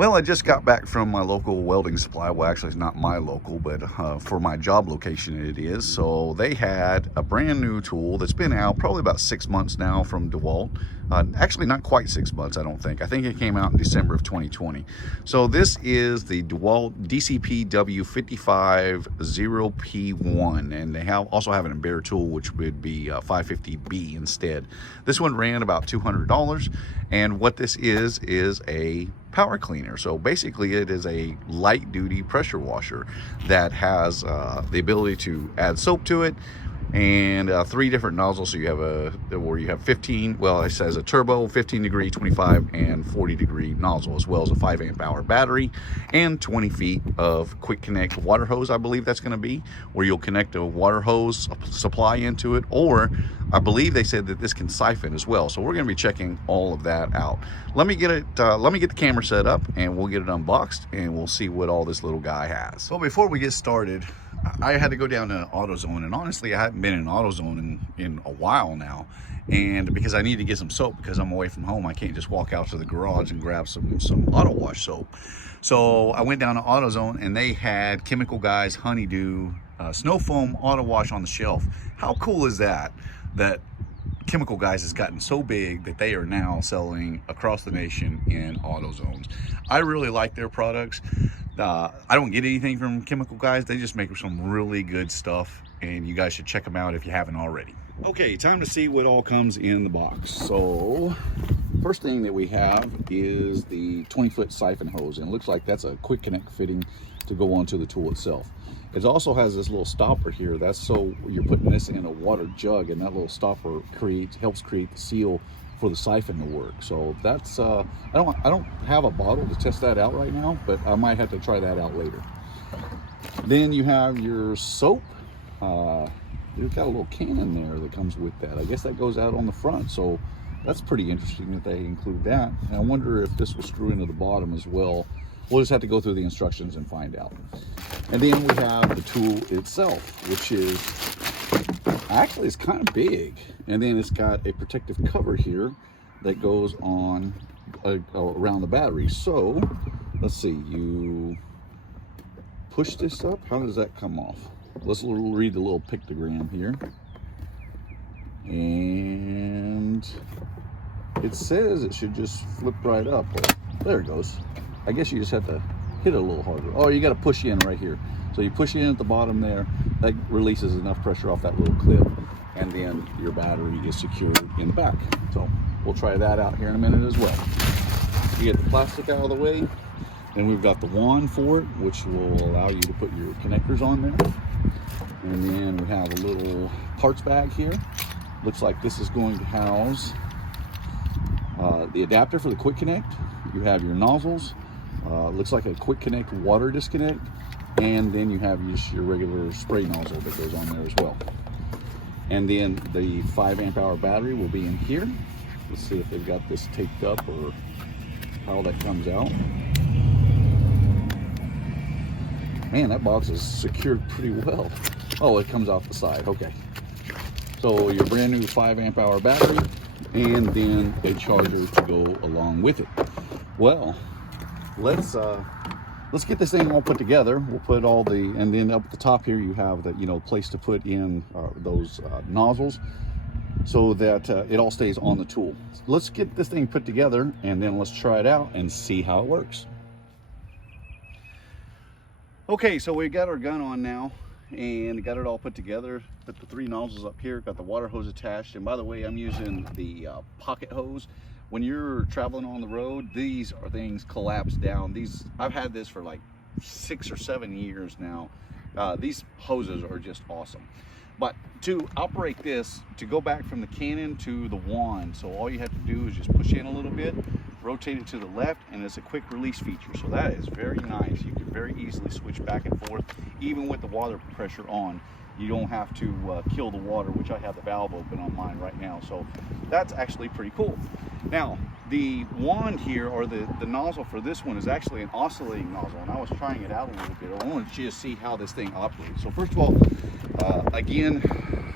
Well, I just got back from my local welding supply. Well, actually, it's not my local, but for my job location it is. So they had a brand new tool that's been out probably about 6 months now from DeWalt. Actually, not quite 6 months, I don't think. I think it came out in December of 2020. So this is the DeWalt DCPW550P1, and they also have an bare tool, which would be 550B instead. This one ran about $200, and what this is a power cleaner. So basically it is a light duty pressure washer that has the ability to add soap to it, and 3 different nozzles. So you have where you have 15, well, it says a turbo, 15 degree, 25 and 40 degree nozzle, as well as a 5 amp hour battery and 20 feet of quick connect water hose. I believe that's going to be where you'll connect a water hose supply into it, or I believe they said that this can siphon as well. So we're going to be checking all of that out. Let me get the camera set up and we'll get it unboxed and we'll see what all this little guy has. Well, before we get started, I had to go down to AutoZone, and honestly I haven't been in AutoZone in a while now, and because I need to get some soap because I'm away from home. I can't just walk out to the garage and grab some auto wash soap. So I went down to AutoZone and they had Chemical Guys Honeydew Snow Foam Auto Wash on the shelf. How cool is that Chemical Guys has gotten so big that they are now selling across the nation in AutoZones. I really like their products. I don't get anything from Chemical Guys. They just make some really good stuff, and you guys should check them out if you haven't already. Okay, time to see what all comes in the box. So first thing that we have is the 20-foot siphon hose, and it looks like that's a quick connect fitting to go onto the tool itself. It also has this little stopper here. That's so you're putting this in a water jug, and that little stopper helps create the seal for the siphon to work. So that's I don't have a bottle to test that out right now, but I might have to try that out later. Then you have your soap. You've got a little cannon there that comes with that. I guess that goes out on the front, so that's pretty interesting that they include that. And I wonder if this will screw into the bottom as well. We'll just have to go through the instructions and find out. And then we have the tool itself, which is actually, it's kind of big. And then it's got a protective cover here that goes on around the battery. So let's see, you push this up. How does that come off? Let's read the little pictogram here. And it says it should just flip right up. Well, there it goes. I guess you just have to hit it a little harder. Oh, you got to push in right here. So you push in at the bottom there. That releases enough pressure off that little clip, and then your battery is secured in the back. So we'll try that out here in a minute as well. You get the plastic out of the way. Then we've got the wand for it, which will allow you to put your connectors on there. And then we have a little parts bag here. Looks like this is going to house the adapter for the quick connect. You have your nozzles. Looks like a quick connect water disconnect, and then you have just your regular spray nozzle that goes on there as well. And then the 5 amp hour battery will be in here. Let's see if they've got this taped up or how that comes out. Man, that box is secured pretty well. Oh, it comes off the side. Okay. So your brand new 5 amp hour battery, and then a charger to go along with it. Well, let's get this thing all put together. We'll put all the, and then up at the top here you have the place to put in those nozzles, so that it all stays on the tool. Let's get this thing put together, and then let's try it out and see how it works. Okay, so we got our gun on now and got it all put together. Put the 3 nozzles up here, got the water hose attached, and by the way, I'm using the pocket hose. When you're traveling on the road, these things collapse down. I've had this for like 6 or 7 years now. These hoses are just awesome. But to operate this, to go back from the cannon to the wand, so all you have to do is just push in a little bit, rotate it to the left, and it's a quick release feature. So that is very nice. You can very easily switch back and forth, even with the water pressure on. You don't have to kill the water, which I have the valve open on mine right now. So that's actually pretty cool. Now, the wand here, or the nozzle for this one, is actually an oscillating nozzle, and I was trying it out a little bit. I wanted you to see how this thing operates. So first of all, again,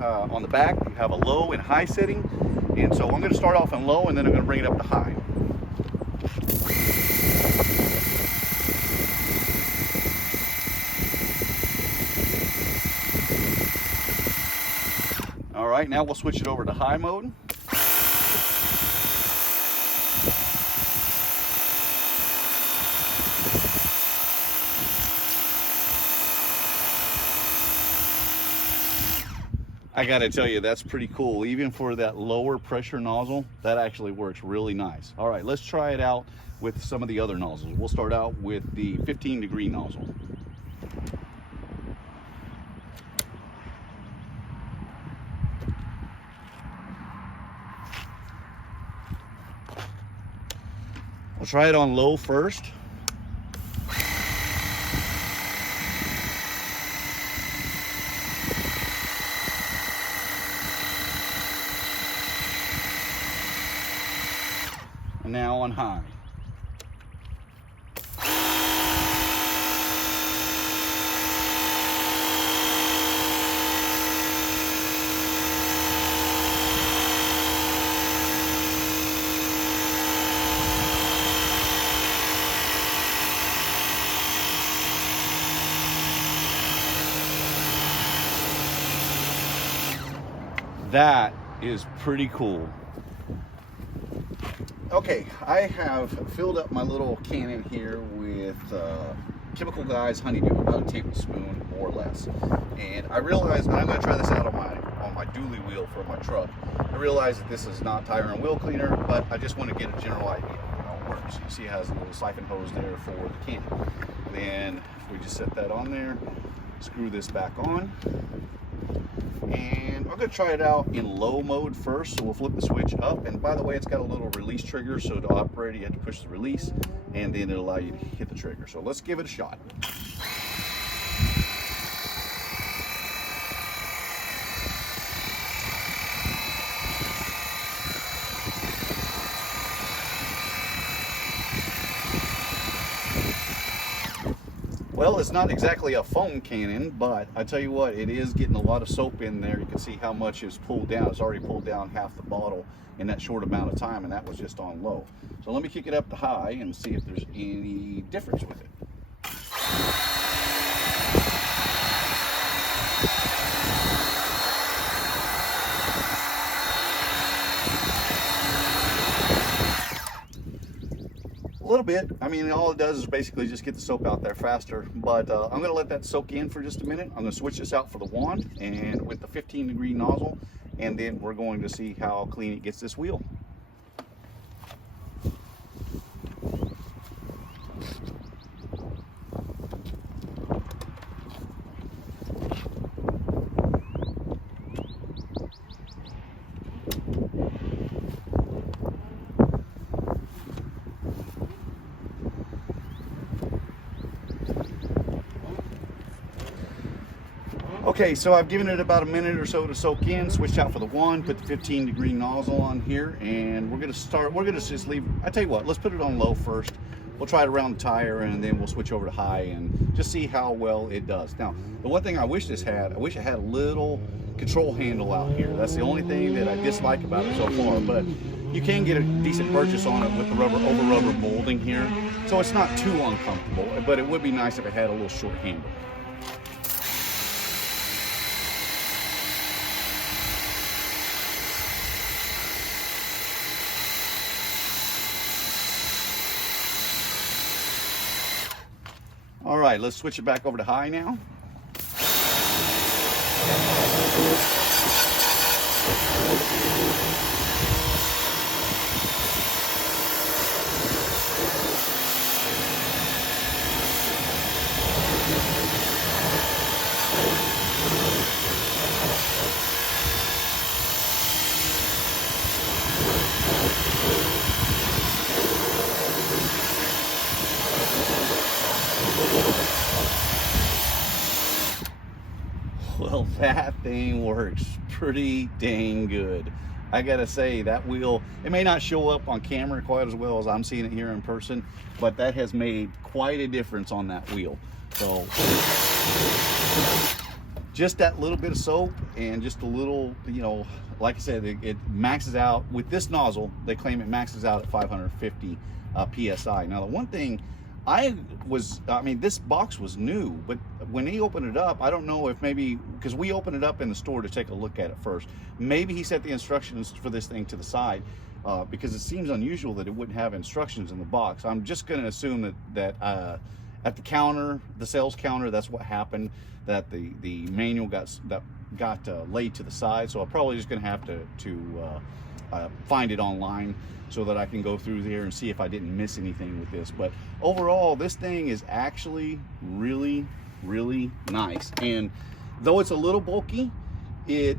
on the back, you have a low and high setting. And so I'm going to start off on low, and then I'm going to bring it up to high. right, now we'll switch it over to high mode. I gotta tell you, that's pretty cool. Even for that lower pressure nozzle, that actually works really nice. All right, let's try it out with some of the other nozzles. We'll start out with the 15-degree nozzle. We'll try it on low first. And now on high. That is pretty cool. Okay, I have filled up my little cannon here with Chemical Guys Honeydew, about a tablespoon more or less. And I realized, and I'm going to try this out on my dually wheel for my truck. I realized that this is not tire and wheel cleaner, but I just want to get a general idea of how it works. You see it has a little siphon hose there for the cannon. Then if we just set that on there, screw this back on. And I'm going to try it out in low mode first, so we'll flip the switch up. And by the way, it's got a little release trigger, so to operate you have to push the release, and then it'll allow you to hit the trigger. So let's give it a shot. Well, it's not exactly a foam cannon, but I tell you what, it is getting a lot of soap in there. You can see how much is pulled down. It's already pulled down half the bottle in that short amount of time, and that was just on low. So let me kick it up to high and see if there's any difference with it. A little bit. I mean, all it does is basically just get the soap out there faster, but I'm going to let that soak in for just a minute. I'm going to switch this out for the wand and with the 15-degree nozzle, and then we're going to see how clean it gets this wheel. Okay, so I've given it about a minute or so to soak in, switched out for the wand, put the 15-degree nozzle on here, and we're going to just leave, I tell you what, let's put it on low first. We'll try it around the tire, and then we'll switch over to high and just see how well it does. Now, the one thing I wish this had, I wish it had a little control handle out here. That's the only thing that I dislike about it so far, but you can get a decent purchase on it with the rubber molding here, so it's not too uncomfortable, but it would be nice if it had a little short handle. All right, let's switch it back over to high now. Well, that thing works pretty dang good. I gotta say, that wheel, it may not show up on camera quite as well as I'm seeing it here in person, but that has made quite a difference on that wheel. So just that little bit of soap and just a little, you know, like I said, it maxes out with this nozzle. They claim it maxes out at 550 psi. Now, the one thing I mean, this box was new, but when he opened it up, I don't know if maybe, because we opened it up in the store to take a look at it first, maybe he set the instructions for this thing to the side, because it seems unusual that it wouldn't have instructions in the box. I'm just going to assume that at the counter, the sales counter, that's what happened, that the manual got laid to the side. So I'm probably just going to have to find it online so that I can go through there and see if I didn't miss anything with this. But overall, this thing is actually really, really nice. And though it's a little bulky, it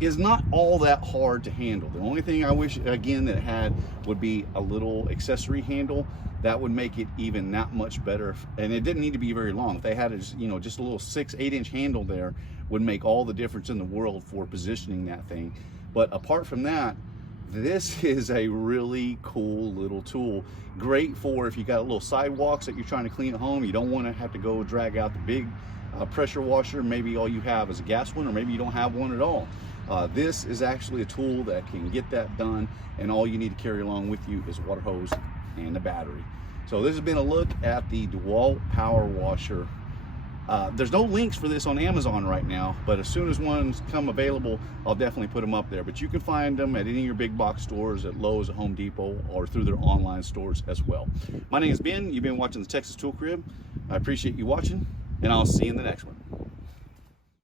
is not all that hard to handle. The only thing I wish, again, that it had would be a little accessory handle. That would make it even that much better. And it didn't need to be very long. If they had a, you know, just a little 6-8 inch handle there, would make all the difference in the world for positioning that thing. But apart from that, this is a really cool little tool. Great for if you got little sidewalks that you're trying to clean at home. You don't want to have to go drag out the big pressure washer. Maybe all you have is a gas one, or maybe you don't have one at all. This is actually a tool that can get that done, and all you need to carry along with you is a water hose and a battery. So this has been a look at the DeWalt power washer. There's no links for this on Amazon right now, but as soon as ones come available, I'll definitely put them up there. But you can find them at any of your big box stores, at Lowe's, at Home Depot, or through their online stores as well. My name is Ben. You've been watching the Texas Tool Crib. I appreciate you watching, and I'll see you in the next one.